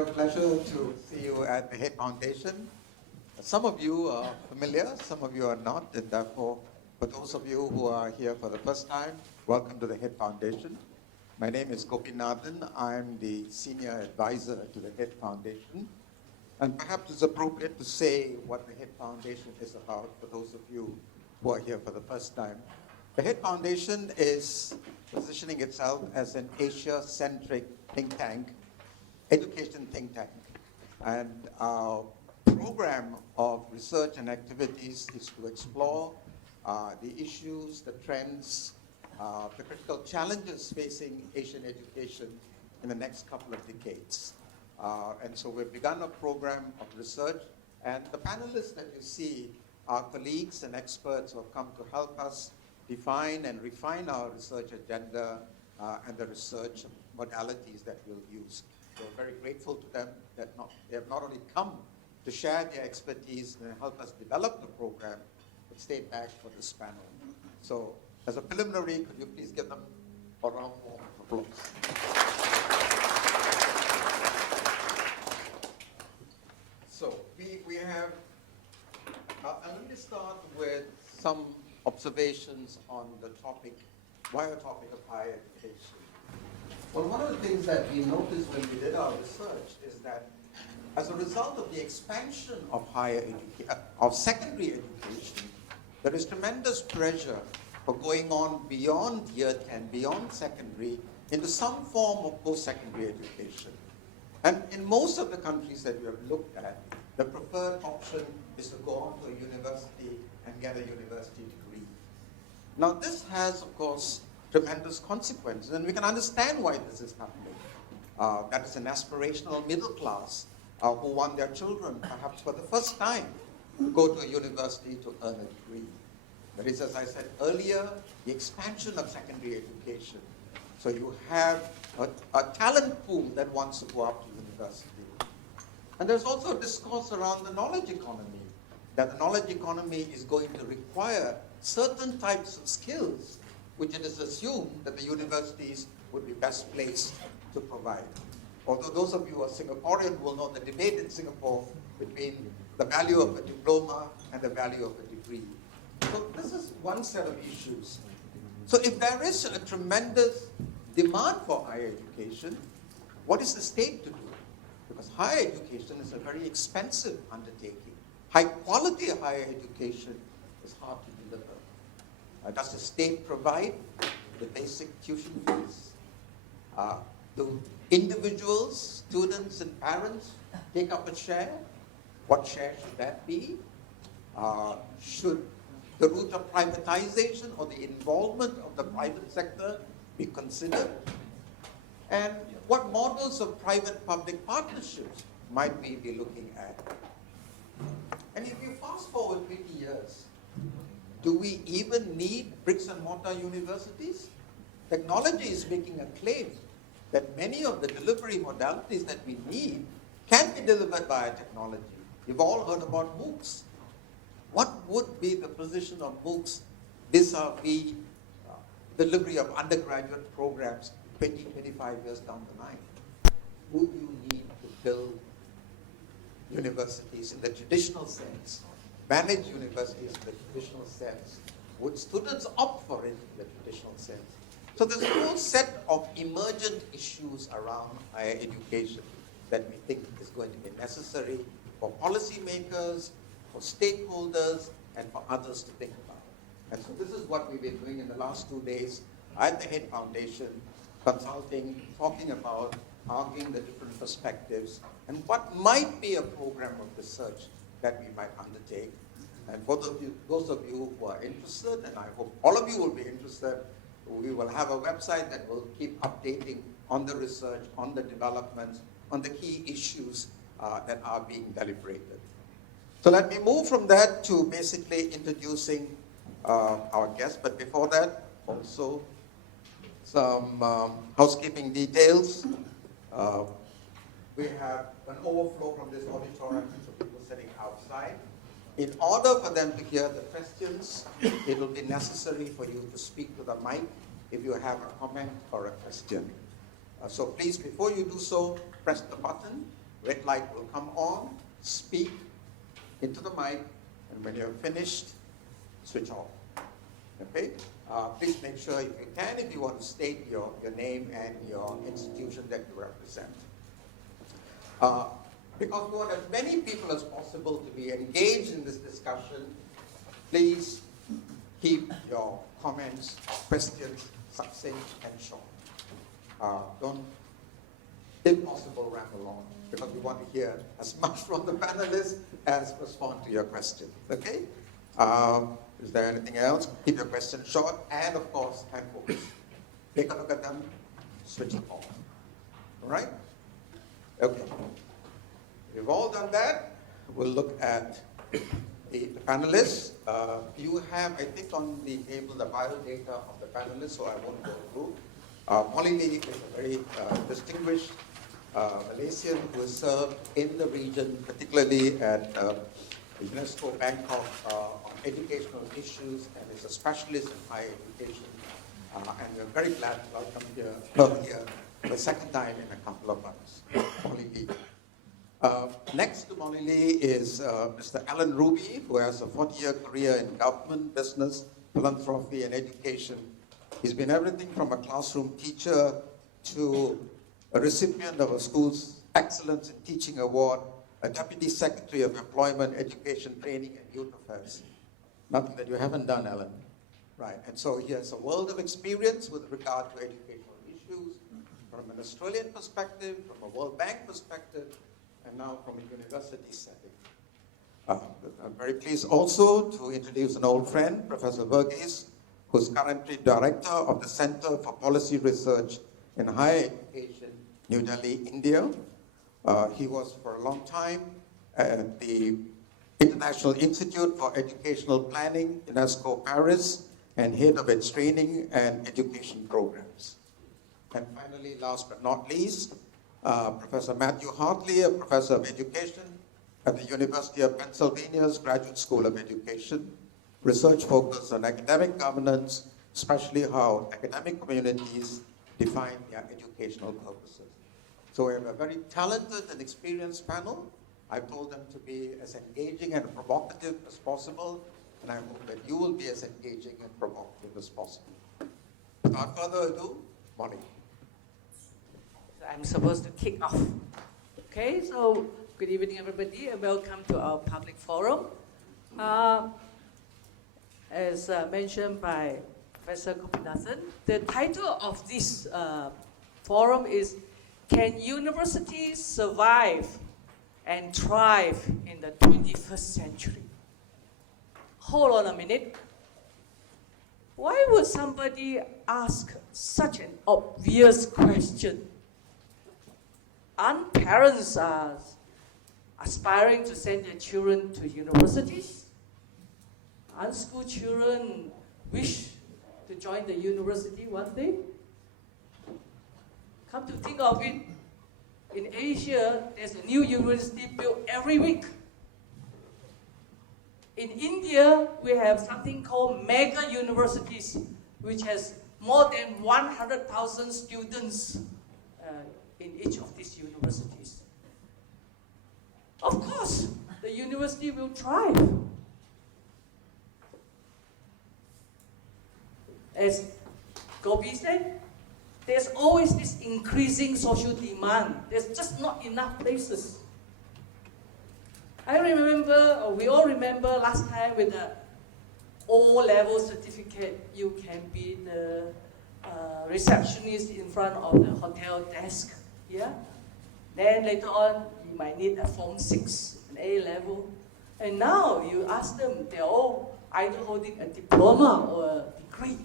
real pleasure to see you at the HAID Foundation. Some of you are familiar, some of you are not, and therefore, for those of you who are here for the first time, welcome to the HAID Foundation. My name is Gopinathan. I'm the senior advisor to the HAID Foundation. And perhaps it's appropriate to say what the HAID Foundation is about for those of you who are here for the first time. The HAID Foundation is positioning itself as an Asia-centric think tank, education think tank. And our program of research and activities is to explore the issues, the trends, the critical challenges facing Asian education in the next couple of decades. And so we've begun a program of research, and the panelists that you see are colleagues and experts who have come to help us define and refine our research agenda and the research modalities that we'll use. So we're very grateful to them that they have not only come to share their expertise and help us develop the program, but stayed back for this panel. So as a preliminary, could you please give them a round of applause? So we have, let me start with some observations on the topic, wider topic of higher education. Well, one of the things that we noticed when we did our research is that as a result of the expansion of of secondary education, there is tremendous pressure for going on beyond year 10, beyond secondary, into some form of post-secondary education. And in most of the countries that we have looked at, the preferred option is to go on to a university and get a university degree. Now this has, of course, tremendous consequences, and we can understand why this is happening. That is an aspirational middle class who want their children, perhaps for the first time, to go to a university to earn a degree. That is, as I said earlier, the expansion of secondary education. So you have a talent pool that wants to go up to university. And there's also a discourse around the knowledge economy, that the knowledge economy is going to require certain types of skills which it is assumed that the universities would be best placed to provide. Although those of you who are Singaporean will know the debate in Singapore between the value of a diploma and the value of a degree. So this is one set of issues. So if there is a tremendous demand for higher education, what is the state to do? Because higher education is a very expensive undertaking. High quality higher education is hard to deliver. Does the state provide the basic tuition fees? Do individuals, students, and parents take up a share? What share should that be? Should the route of privatization or the involvement of the private sector be considered? And what models of private-public partnerships might we be looking at? And if you fast forward 50 years, do we even need bricks and mortar universities? Technology is making a claim that many of the delivery modalities that we need can be delivered by technology. You've all heard about MOOCs. What would be the position of MOOCs vis-a-vis delivery of undergraduate programs 20, 25 years down the line? Would you need to build universities in the traditional sense, manage universities in the traditional sense? Would students opt for it in the traditional sense? So there's a whole set of emergent issues around higher education that we think is going to be necessary for policymakers, for stakeholders, and for others to think about. And so this is what we've been doing in the last 2 days at the HAID Foundation, consulting, talking about, arguing the different perspectives, and what might be a program of research that we might undertake. And for those of you who are interested, and I hope all of you will be interested, we will have a website that will keep updating on the research, on the developments, on the key issues that are being deliberated. So let me move from that to basically introducing our guests. But before that, also some housekeeping details. We have an overflow from this auditorium to people sitting outside. In order for them to hear the questions, it will be necessary for you to speak to the mic if you have a comment or a question. So please, before you do so, press the button red light will come on, speak into the mic, and when you're finished, switch off. Okay? Please make sure if you can, if you want to state your name and your institution that you represent. Because we want as many people as possible to be engaged in this discussion, please keep your comments, questions succinct and short. Don't, if possible, ramble on, because we want to hear as much from the panelists as respond to your question. Okay? Is there anything else? Keep your questions short, and of course, hand focus. Take a look at them, switch them off. All right? Okay. We've all done that. We'll look at the panelists. You have, I think, on the table the biodata of the panelists, so I won't go through. Molly Lee is a very distinguished Malaysian who has served in the region, particularly at UNESCO Bangkok on educational issues, and is a specialist in higher education. And we're very glad to welcome her here for the second time in a couple of months. Molly Lee. Next to Molly Lee is Mr. Alan Ruby, who has a 40-year career in government, business, philanthropy, and education. He's been everything from a classroom teacher to a recipient of a school's Excellence in Teaching Award, a Deputy Secretary of Employment, Education, Training, and Youth Affairs. Nothing that you haven't done, Alan. Right, and so he has a world of experience with regard to educational issues from an Australian perspective, from a World Bank perspective, and now from a university setting. I'm very pleased also to introduce an old friend, Professor Varghese, who's currently Director of the Center for Policy Research in Higher Education, New Delhi, India. He was for a long time at the International Institute for Educational Planning, UNESCO Paris, and head of its training and education programs. And finally, last but not least, Professor Matthew Hartley, a professor of education at the University of Pennsylvania's Graduate School of Education. Research focused on academic governance, especially how academic communities define their educational purposes. So we have a very talented and experienced panel. I've told them to be as engaging and provocative as possible, and I hope that you will be as engaging and provocative as possible. Without further ado, Molly. I'm supposed to kick off. Okay, so good evening, everybody, and welcome to our public forum. As mentioned by Professor Gopinathan, the title of this forum is, Can Universities Survive and Thrive in the 21st Century? Hold on a minute. Why would somebody ask such an obvious question? Aren't parents aspiring to send their children to universities? Aren't school children wish to join the university one day? Come to think of it, in Asia, there's a new university built every week. In India, we have something called mega universities, which has more than 100,000 students in each of these universities. Of course, the university will thrive. As Gopi said, there's always this increasing social demand. There's just not enough places. I remember, or we all remember last time with the O-level certificate, you can be the receptionist in front of the hotel desk. Yeah? Then later on, you might need a Form 6, an A-level. And now you ask them, they're all either holding a diploma or a degree.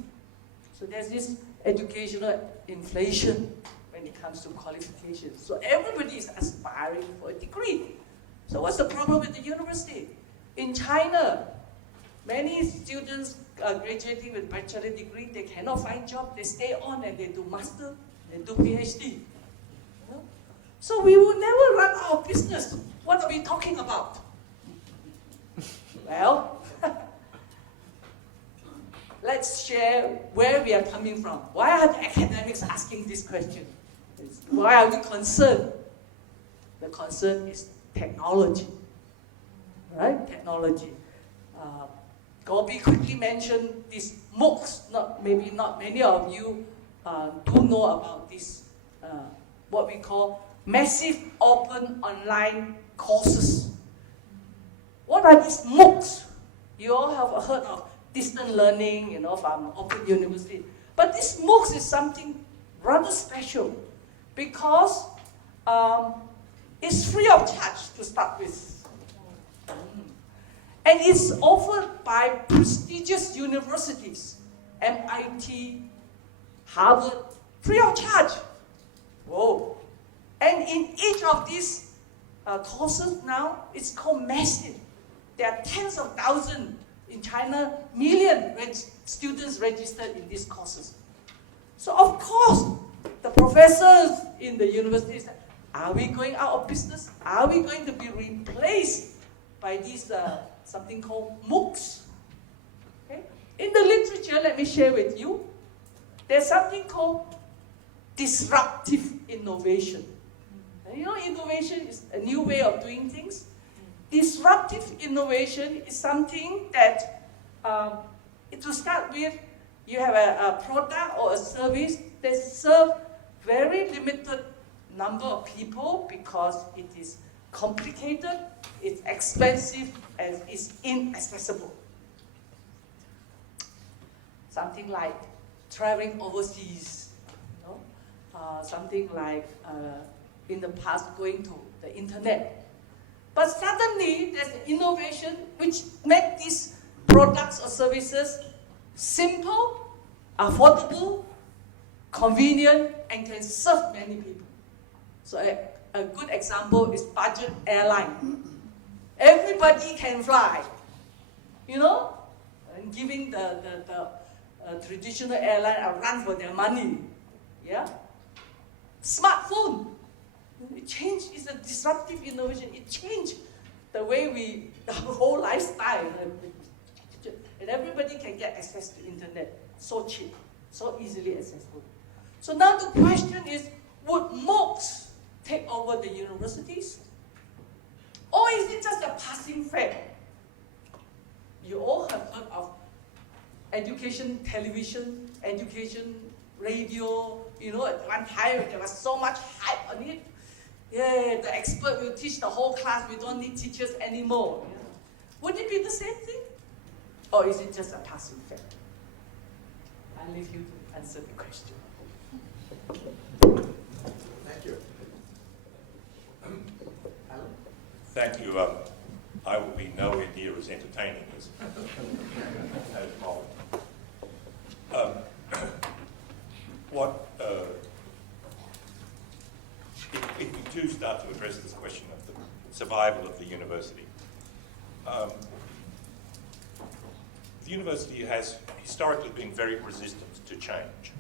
So there's this educational inflation when it comes to qualifications. So everybody is aspiring for a degree. So what's the problem with the university? In China, many students are graduating with bachelor degree, they cannot find job, they stay on and they do master, they do PhD. You know? So we will never run out of business. What are we talking about? Well, let's share where we are coming from. Why are the academics asking this question? Why are we concerned? the concern is technology, right? Technology. Gobi quickly mentioned these MOOCs. Maybe not many of you do know about this, what we call massive open online courses. What are these MOOCs? You all have heard of distant learning, from Open University. But this MOOCs is something rather special because it's free of charge to start with. And it's offered by prestigious universities, MIT, Harvard, free of charge. Whoa. And in each of these courses now, it's called massive. There are tens of thousands in China, million students registered in these courses. So of course, the professors in the universities say, are we going out of business? Are we going to be replaced by these something called MOOCs? Okay? In the literature, let me share with you, there's something called disruptive innovation. Innovation is a new way of doing things. Disruptive innovation is something that, to start with, you have a product or a service that serves very limited number of people because it is complicated, it's expensive, and it's inaccessible. Something like traveling overseas, something like in the past going to the internet. But suddenly there's an innovation which makes these products or services simple, affordable, convenient, and can serve many people. So a good example is budget airline. Everybody can fly, and giving the traditional airline a run for their money. Yeah? Smartphone. It changed, it's a disruptive innovation. It changed the way the whole lifestyle. And everybody can get access to internet. So cheap, so easily accessible. So now the question is, would MOOCs take over the universities? Or is it just a passing fad? You all have heard of education television, education radio. At one time there was so much hype on it. Yeah, the expert will teach the whole class. We don't need teachers anymore. Yeah. Would it be the same thing? Or is it just a passing fad? I'll leave you to answer the question. Thank you. Alan? Thank you. I will be nowhere near as entertaining as Paul. If we do start to address this question of the survival of the university, the university has historically been very resistant to change.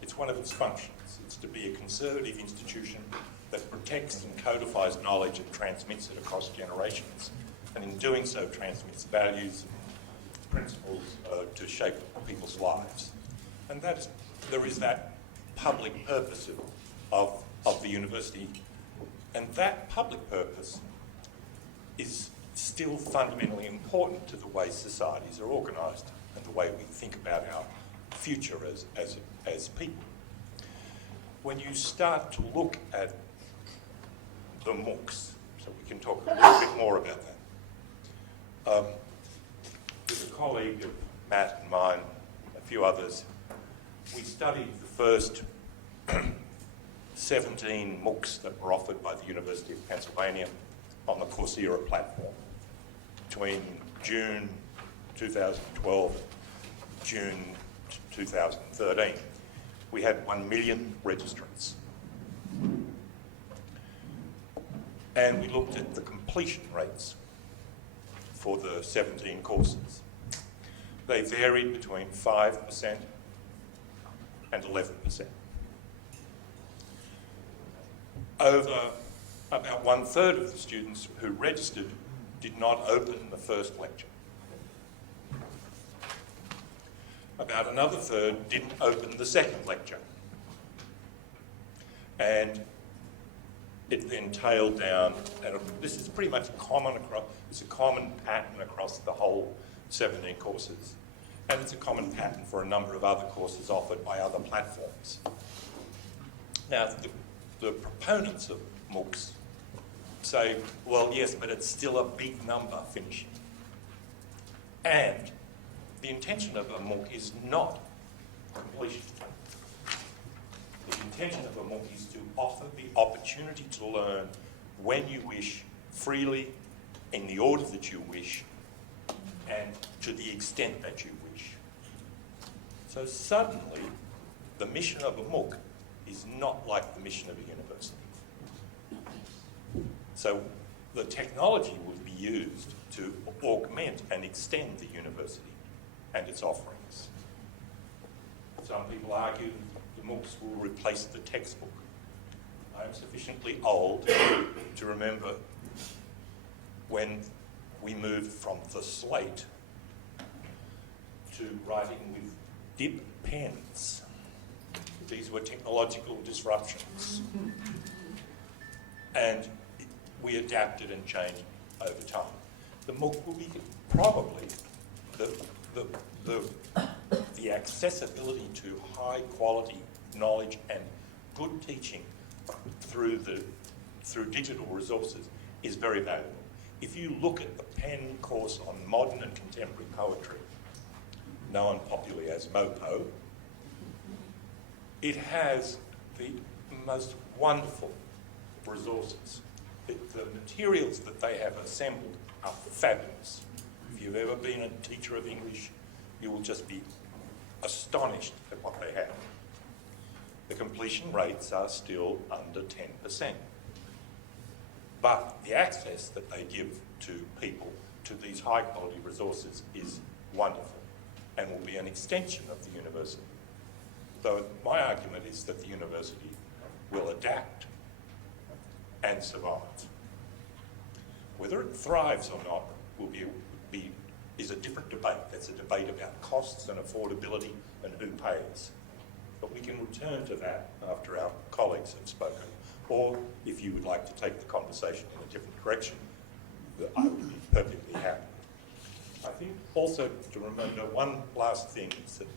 It's one of its functions. It's to be a conservative institution that protects and codifies knowledge and transmits it across generations, and in doing so transmits values and principles to shape people's lives. And there is that public purpose of the university, and that public purpose is still fundamentally important to the way societies are organised and the way we think about our future as people. When you start to look at the MOOCs, so we can talk a little bit more about that. With a colleague of Matt and mine, a few others, we studied the first 17 MOOCs that were offered by the University of Pennsylvania on the Coursera platform between June 2012 and June 2013. We had 1 million registrants. And we looked at the completion rates for the 17 courses. They varied between 5% and 11%. Over about 1/3 of the students who registered did not open the first lecture. About another third didn't open the second lecture. And it then tailed down, and this is pretty much common across, it's a common pattern across the whole 17 courses. And it's a common pattern for a number of other courses offered by other platforms. Now, the proponents of MOOCs say, well, yes, but it's still a big number finishing. And the intention of a MOOC is not completion. The intention of a MOOC is to offer the opportunity to learn when you wish, freely, in the order that you wish, and to the extent that you wish. So suddenly, the mission of a MOOC is not like the mission of a university. So the technology will be used to augment and extend the university and its offerings. Some people argue the MOOCs will replace the textbook. I am sufficiently old to remember when we moved from the slate to writing with dip pens. These were technological disruptions. And we adapted and changed over time. The MOOC will be probably the accessibility to high quality knowledge and good teaching through digital resources is very valuable. If you look at the Penn course on modern and contemporary poetry, known popularly as MOPO, it has the most wonderful resources. The materials that they have assembled are fabulous. If you've ever been a teacher of English, you will just be astonished at what they have. The completion rates are still under 10%. But the access that they give to people to these high quality resources is wonderful and will be an extension of the university. So my argument is that the university will adapt and survive. Whether it thrives or not is a different debate. That's a debate about costs and affordability and who pays. But we can return to that after our colleagues have spoken. Or if you would like to take the conversation in a different direction, I would be perfectly happy. I think also to remember one last thing is that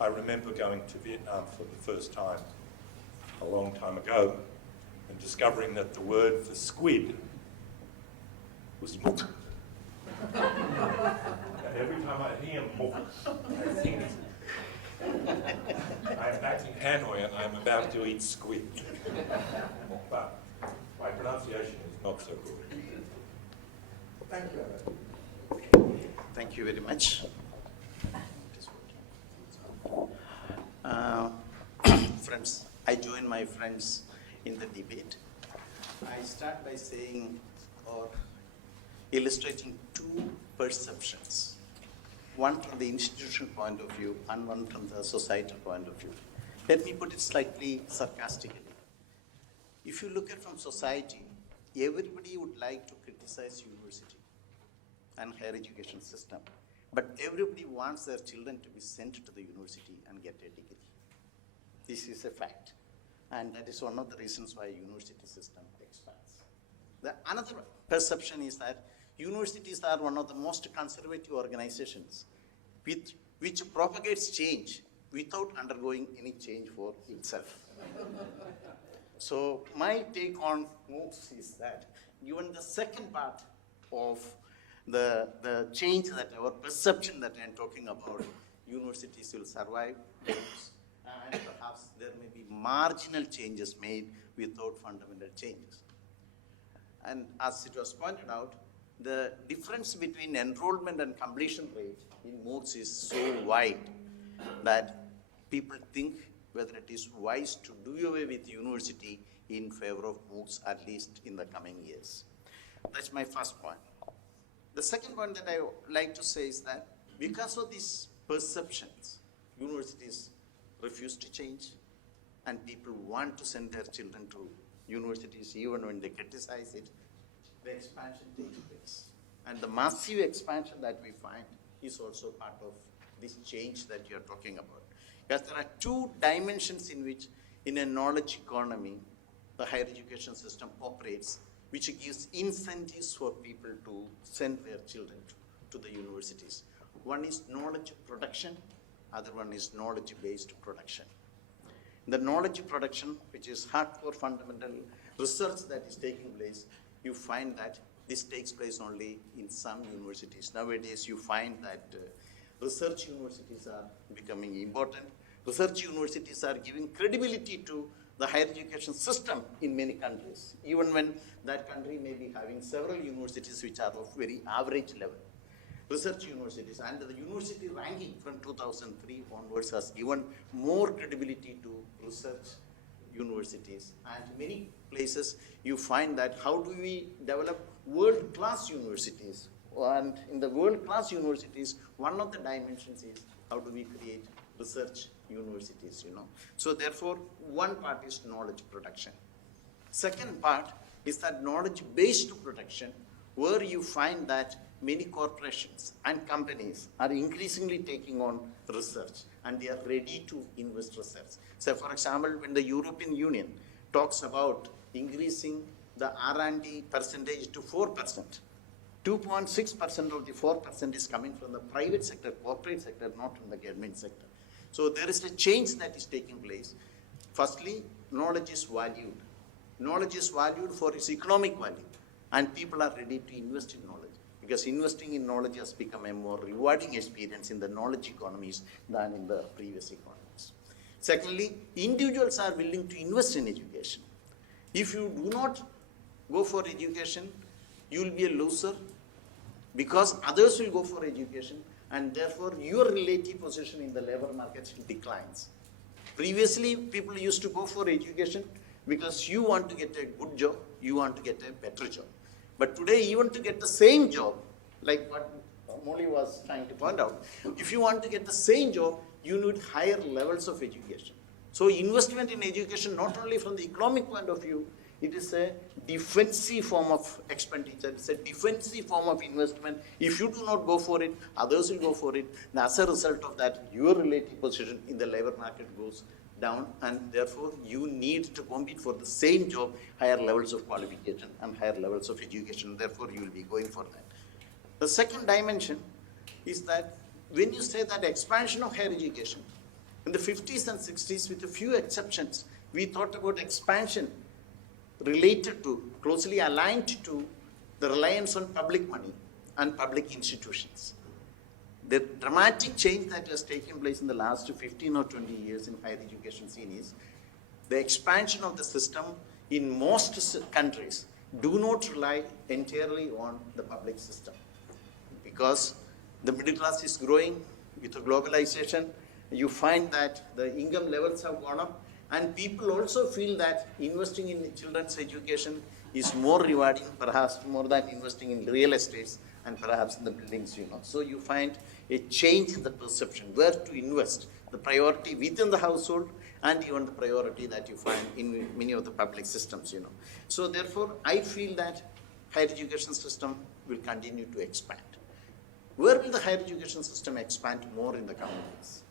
I remember going to Vietnam for the first time a long time ago and discovering that the word for squid was mook. And every time I hear mook, I think I'm back in Hanoi and I'm about to eat squid. But my pronunciation is not so good. Thank you. Thank you very much. Friends, I join my friends in the debate. I start by saying or illustrating two perceptions, one from the institutional point of view and one from the societal point of view. Let me put it slightly sarcastically. If you look at from society, everybody would like to criticize university and higher education system, but everybody wants their children to be sent to the university and get a degree. This is a fact, and that is one of the reasons why university system expands. Another perception is that universities are one of the most conservative organizations which propagates change without undergoing any change for itself. So my take on MOOCs is that given the second part of the change that our perception that I'm talking about, universities will survive, and perhaps there may be marginal changes made without fundamental changes. And as it was pointed out, the difference between enrollment and completion rate in MOOCs is so wide that people think whether it is wise to do away with university in favor of MOOCs, at least in the coming years. That's my first point. The second point that I like to say is that because of these perceptions, universities refuse to change, and people want to send their children to universities even when they criticize it, the expansion takes place. And the massive expansion that we find is also part of this change that you're talking about. Because there are two dimensions in which, in a knowledge economy, the higher education system operates, which gives incentives for people to send their children to the universities. One is knowledge production, other one is knowledge-based production. The knowledge production, which is hardcore fundamental research that is taking place, you find that this takes place only in some universities. Nowadays, you find that research universities are becoming important. Research universities are giving credibility to the higher education system in many countries, even when that country may be having several universities which are of very average level. Research universities and the university ranking from 2003 onwards has given more credibility to research universities. And many places you find that how do we develop world-class universities? And in the world-class universities, one of the dimensions is how do we create research universities, you know. So therefore, one part is knowledge production. Second part is that knowledge-based production, where you find that many corporations and companies are increasingly taking on research and they are ready to invest research. So for example, when the European Union talks about increasing the R&D percentage to 4%, 2.6% of the 4% is coming from the private sector, corporate sector, not from the government sector. So there is a change that is taking place. Firstly, knowledge is valued. Knowledge is valued for its economic value, and people are ready to invest in knowledge, because investing in knowledge has become a more rewarding experience in the knowledge economies than in the previous economies. Secondly, individuals are willing to invest in education. If you do not go for education, you will be a loser, because others will go for education, and therefore your relative position in the labor market declines. Previously, people used to go for education because you want to get a good job, you want to get a better job. But today, even to get the same job, like what Molly was trying to point out, if you want to get the same job, you need higher levels of education. So investment in education, not only from the economic point of view, it is a defensive form of expenditure, it's a defensive form of investment. If you do not go for it, others will go for it. And as a result of that, your relative position in the labor market goes down, and therefore you need to compete for the same job, higher levels of qualification and higher levels of education. Therefore, you will be going for that. The second dimension is that when you say that expansion of higher education, in the 50s and 60s, with a few exceptions, we thought about expansion related to, closely aligned to the reliance on public money and public institutions. The dramatic change that has taken place in the last 15 or 20 years in higher education scene is the expansion of the system in most countries do not rely entirely on the public system, because the middle class is growing with the globalization. You find that the income levels have gone up, and people also feel that investing in children's education is more rewarding, perhaps more than investing in real estates and perhaps in the buildings, you know. So you find a change in the perception, where to invest, the priority within the household and even the priority that you find in many of the public systems, you know. So therefore, I feel that higher education system will continue to expand. Where will the higher education system expand more in the coming years?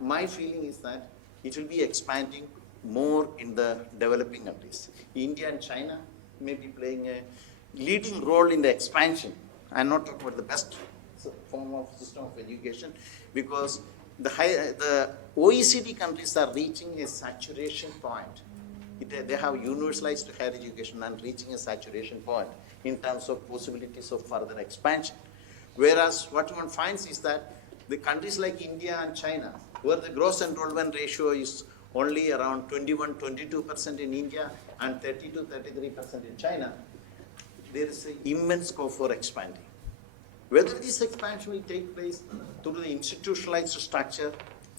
My feeling is that it will be expanding more in the developing countries. India and China may be playing a leading role in the expansion. I'm not talking about the best form of system of education, because the OECD countries are reaching a saturation point. They have universalized higher education and reaching a saturation point in terms of possibilities of further expansion. Whereas what one finds is that the countries like India and China, where the gross enrollment ratio is only around 21-22% in India and 30-33% in China, there is an immense scope for expanding. Whether this expansion will take place through the institutionalized structure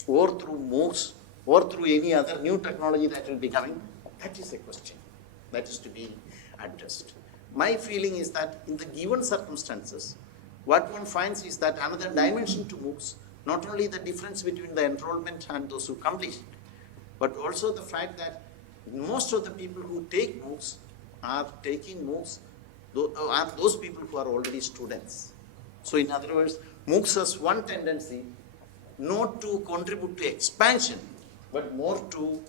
or through MOOCs or through any other new technology that will be coming, that is a question that is to be addressed. My feeling is that in the given circumstances, what one finds is that another dimension to MOOCs, not only the difference between the enrollment and those who complete it, but also the fact that most of the people who take MOOCs are taking MOOCs, are those people who are already students. So in other words, MOOCs has one tendency not to contribute to expansion, but more to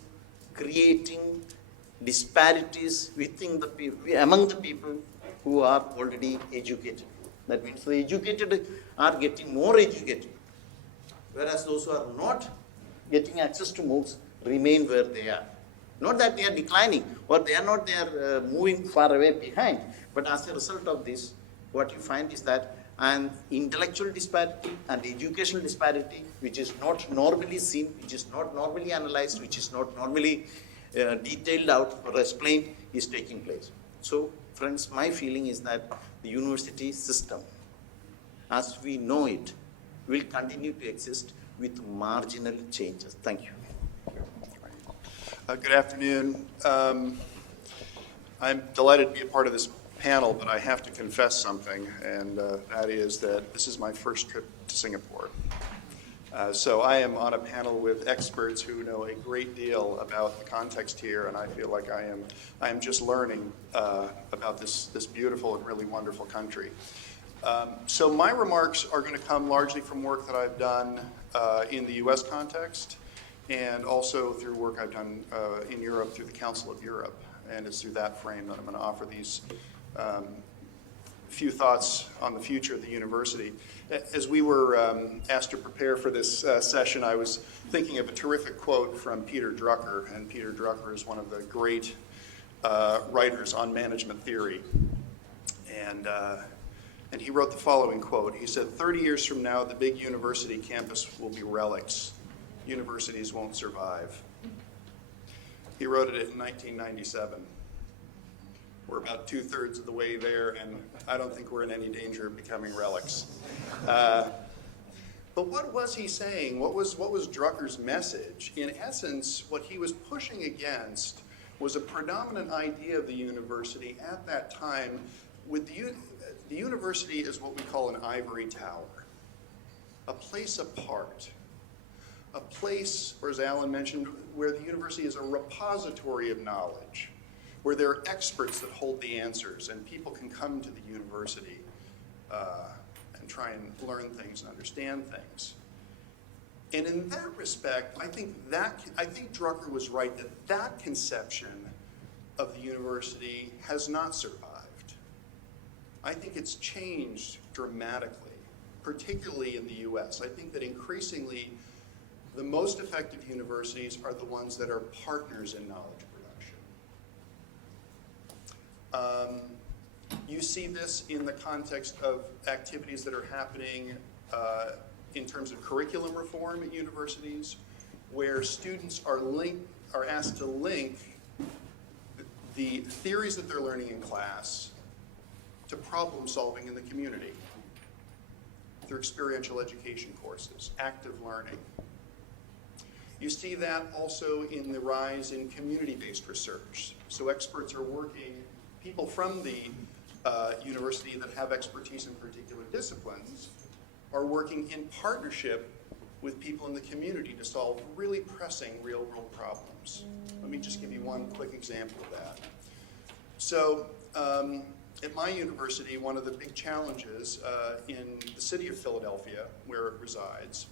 creating disparities within the people, among the people who are already educated. That means the educated are getting more educated, whereas those who are not getting access to MOOCs remain where they are. Not that they are declining or they are moving far away behind, but as a result of this, what you find is that an intellectual disparity and educational disparity, which is not normally seen, which is not normally analyzed, which is not normally detailed out or explained, is taking place. So, friends, my feeling is that the university system, as we know it, will continue to exist with marginal changes. Thank you. Good afternoon. I'm delighted to be a part of this panel, but I have to confess something, and that is that this is my first trip to Singapore. So I am on a panel with experts who know a great deal about the context here, and I feel like I am just learning about this beautiful and really wonderful country. So my remarks are going to come largely from work that I've done in the US context, and also through work I've done in Europe through the Council of Europe. And it's through that frame that I'm going to offer these few thoughts on the future of the university. As we were asked to prepare for this session, I was thinking of a terrific quote from Peter Drucker, and Peter Drucker is one of the great writers on management theory. And he wrote the following quote. He said, 30 years from now, the big university campus will be relics. Universities won't survive. He wrote it in 1997. We're about 2/3 of the way there, and I don't think we're in any danger of becoming relics. But what was he saying? What was Drucker's message? In essence, what he was pushing against was a predominant idea of the university at that time. With the university is what we call an ivory tower, a place apart. A place, or as Alan mentioned, where the university is a repository of knowledge, where there are experts that hold the answers, and people can come to the university and try and learn things and understand things. And in that respect, I think Drucker was right that conception of the university has not survived. I think it's changed dramatically, particularly in the US. I think that increasingly the most effective universities are the ones that are partners in knowledge production. You see this in the context of activities that are happening in terms of curriculum reform at universities, where students are asked to link the theories that they're learning in class to problem solving in the community through experiential education courses, active learning. You see that also in the rise in community-based research. So experts are working, people from the university that have expertise in particular disciplines are working in partnership with people in the community to solve really pressing real-world problems. Let me just give you one quick example of that. So at my university, one of the big challenges in the city of Philadelphia, where it resides,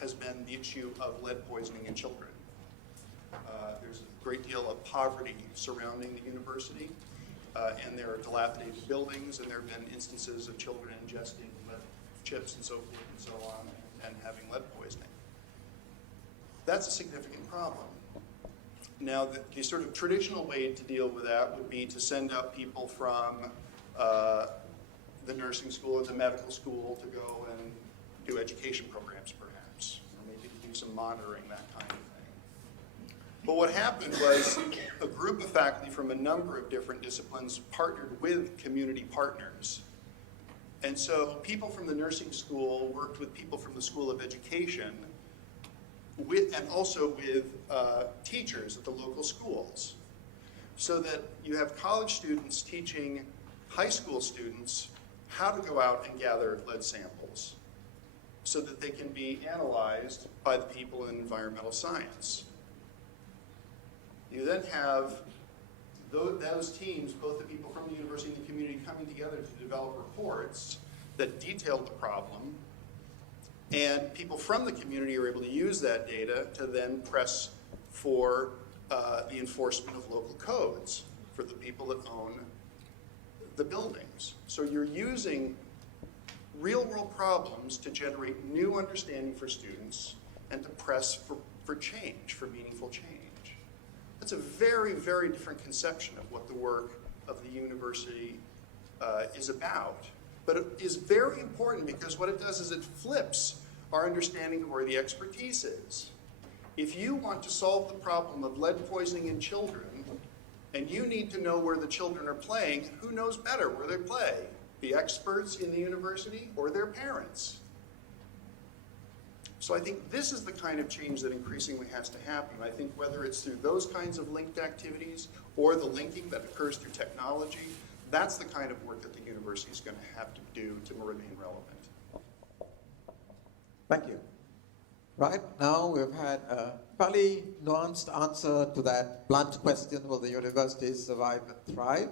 has been the issue of lead poisoning in children. There's a great deal of poverty surrounding the university, and there are dilapidated buildings, and there have been instances of children ingesting lead chips and so forth and so on, and having lead poisoning. That's a significant problem. Now, the sort of traditional way to deal with that would be to send out people from the nursing school or the medical school to go and do education programs, perhaps, or maybe to do some monitoring, that kind of thing. But what happened was a group of faculty from a number of different disciplines partnered with community partners. And so people from the nursing school worked with people from the School of Education and also with teachers at the local schools, so that you have college students teaching high school students how to go out and gather lead samples so that they can be analyzed by the people in environmental science. You then have those teams, both the people from the university and the community, coming together to develop reports that detail the problem, and people from the community are able to use that data to then press for the enforcement of local codes for the people that own the buildings. So you're using real-world problems to generate new understanding for students and to press for change, for meaningful change. That's a very, very different conception of what the work of the university is about. But it is very important because what it does is it flips our understanding of where the expertise is. If you want to solve the problem of lead poisoning in children, and you need to know where the children are playing, who knows better where they play? The experts in the university or their parents? So I think this is the kind of change that increasingly has to happen. I think whether it's through those kinds of linked activities or the linking that occurs through technology, that's the kind of work that the university is going to have to do to remain relevant. Thank you. Right, now we've had a fairly nuanced answer to that blunt question, will the university survive and thrive?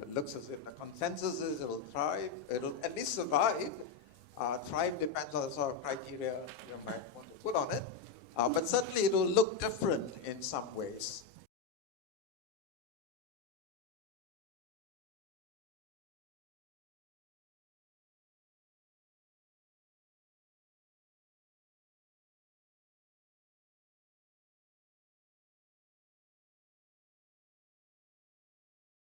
It looks as if the consensus is it'll thrive, it'll at least survive. Thrive depends on the sort of criteria you might want to put on it, but certainly it will look different in some ways.